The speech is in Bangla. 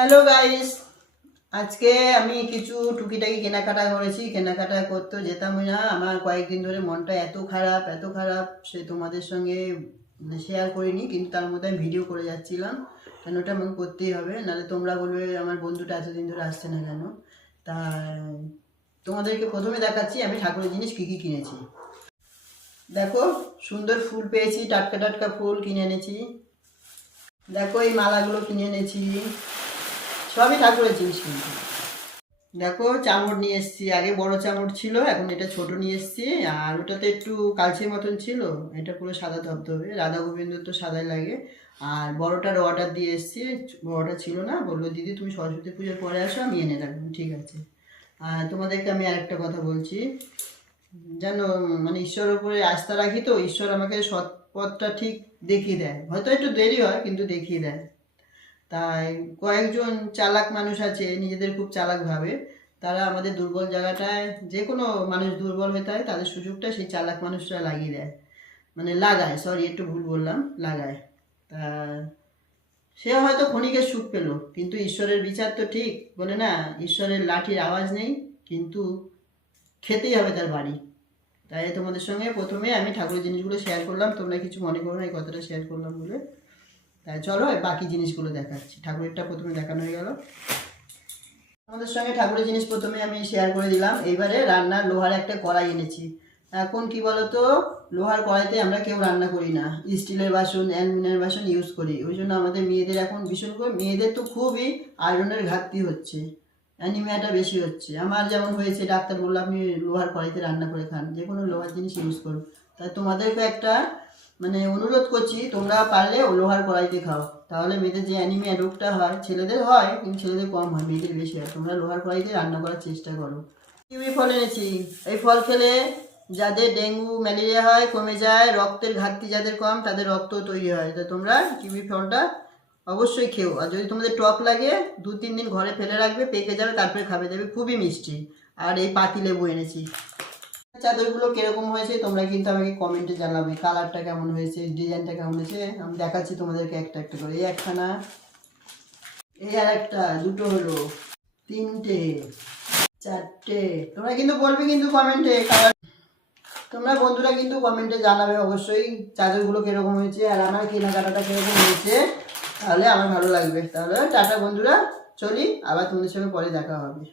হ্যালো গাইস, আজকে আমি কিছু টুকিটাকি কেনাকাটা করেছি। কেনাকাটা করতে যেতাম না, আমার কয়েকদিন ধরে মনটা এত খারাপ সে তোমাদের সঙ্গে শেয়ার করিনি, কিন্তু তার মধ্যে আমি ভিডিও করে যাচ্ছিলাম। কেন ওটা আমাকে করতেই হবে, নাহলে তোমরা বলবে আমার বন্ধুটা এতদিন ধরে আসছে না কেন। তা তোমাদেরকে প্রথমে দেখাচ্ছি আমি ঠাকুরের জিনিস কী কী কিনেছি। দেখো, সুন্দর ফুল পেয়েছি, টাটকা টাটকা ফুল কিনে এনেছি। দেখো, এই মালাগুলো কিনে এনেছি, সবই ঠাকুরের জিনিস কিন্তু। দেখো, চামড় নিয়ে এসেছি, আগে বড় চামড় ছিল, এখন এটা ছোট নিয়ে এসেছি। আর ওটাতে একটু কালচে মতন ছিল, এটা পুরো সাদা ধবধবে, রাধা গোবিন্দ তো সাদাই লাগে। আর বড়টার অর্ডার দিয়ে এসেছি, বড়টা ছিল না, বললো দিদি তুমি সরস্বতী পুজোর পরে আসো, আমি এনে রাখবো। ঠিক আছে। আর তোমাদেরকে আমি আরেকটা কথা বলছি, জানো মানে ঈশ্বরের উপরে আস্থা রাখি, তো ঈশ্বর আমাকে সৎ পথটা ঠিক দেখিয়ে দেয়, হয়তো একটু দেরি হয় কিন্তু দেখিয়ে দেয়। তাই কয়েকজন চালাক মানুষ আছে, নিজেদের খুব চালাক ভাবে, তারা আমাদের দুর্বল জায়গাটায়, যে কোনো মানুষ দুর্বল হয়ে থাকে তাদের সুযোগটা সেই চালাক মানুষরা লাগিয়ে দেয়, মানে লাগায়, সরি একটু ভুল বললাম, লাগায়। তা সে হয়তো ক্ষণিকের সুখ পেল, কিন্তু ঈশ্বরের বিচার তো ঠিক বলে না, ঈশ্বরের লাঠির আওয়াজ নেই, কিন্তু খেতেই হবে তার বাড়ি। তাই তোমাদের সঙ্গে প্রথমে আমি ঠাকুরের জিনিসগুলো শেয়ার করলাম, তোমরা কিছু মনে করো না এই কথাটা শেয়ার করলাম বলে। তাই চলো বাকি জিনিসগুলো দেখাচ্ছি। ঠাকুরেরটা প্রথমে দেখানো হয়ে গেল, আমাদের সঙ্গে ঠাকুরের জিনিস প্রথমে আমি শেয়ার করে দিলাম। এইবারে রান্নার লোহার একটা কড়াই এনেছি। এখন কি বলতো, লোহার কড়াইতে আমরা কেউ রান্না করি না, স্টিলের বাসন অ্যালুমিনিয়ামের বাসন ইউজ করি। ওই জন্য আমাদের মেয়েদের এখন ভীষণ করে, মেয়েদের তো খুবই আয়রনের ঘাটতি হচ্ছে, অ্যানিমিয়াটা বেশি হচ্ছে। আমার যেমন হয়েছে, ডাক্তার বললো আপনি লোহার কড়াইতে রান্না করে খান, যে কোনো লোহার জিনিস ইউজ করুন। তাই তোমাদেরকে একটা মানে অনুরোধ করছি, তোমরা পারলে লোহার কড়াইতে খাও, তাহলে মেয়েদের যে অ্যানিমিয়া রোগটা হয়, ছেলেদের হয় কিন্তু ছেলেদের কম হয়, মেয়েদের বেশি হয়। তোমরা লোহার কড়াইতে রান্না করার চেষ্টা করো। কিউই ফল এনেছি, এই ফল খেলে যাদের ডেঙ্গু ম্যালেরিয়া হয় কমে যায়, রক্তের ঘাটতি যাদের কম তাদের রক্ত তৈরি হয়। তো তোমরা কিউই ফলটা অবশ্যই খেও। আর যদি তোমাদের টক লাগে 2-3 দিন ঘরে ফেলে রাখবে, পেকে যাবে, তারপরে খাবে, দেবে খুবই মিষ্টি। আর এই পাতি লেবু এনেছি। চাদরগুলো কিরকম হয়েছে তোমরা কিন্তু আমাকে কমেন্টে জানাবে, কালারটা কেমন হয়েছে, ডিজাইনটা কেমন হয়েছে। আমি দেখাচ্ছি তোমাদেরকে একটা একটা করে। এই একখানা, এই আর একটা, দুটো হলো, তিনটে, চারটে। তোমরা কিন্তু বলবে কিন্তু কমেন্টে কালার, তোমরা বন্ধুরা কিন্তু কমেন্টে জানাবে অবশ্যই চাদরগুলো কিরকম হয়েছে আর আমার কেনাকাটাটা কিরকম হয়েছে, তাহলে আমার ভালো লাগবে। তাহলে টাটা বন্ধুরা, চলি, আবার তোমাদের সঙ্গে পরে দেখা হবে।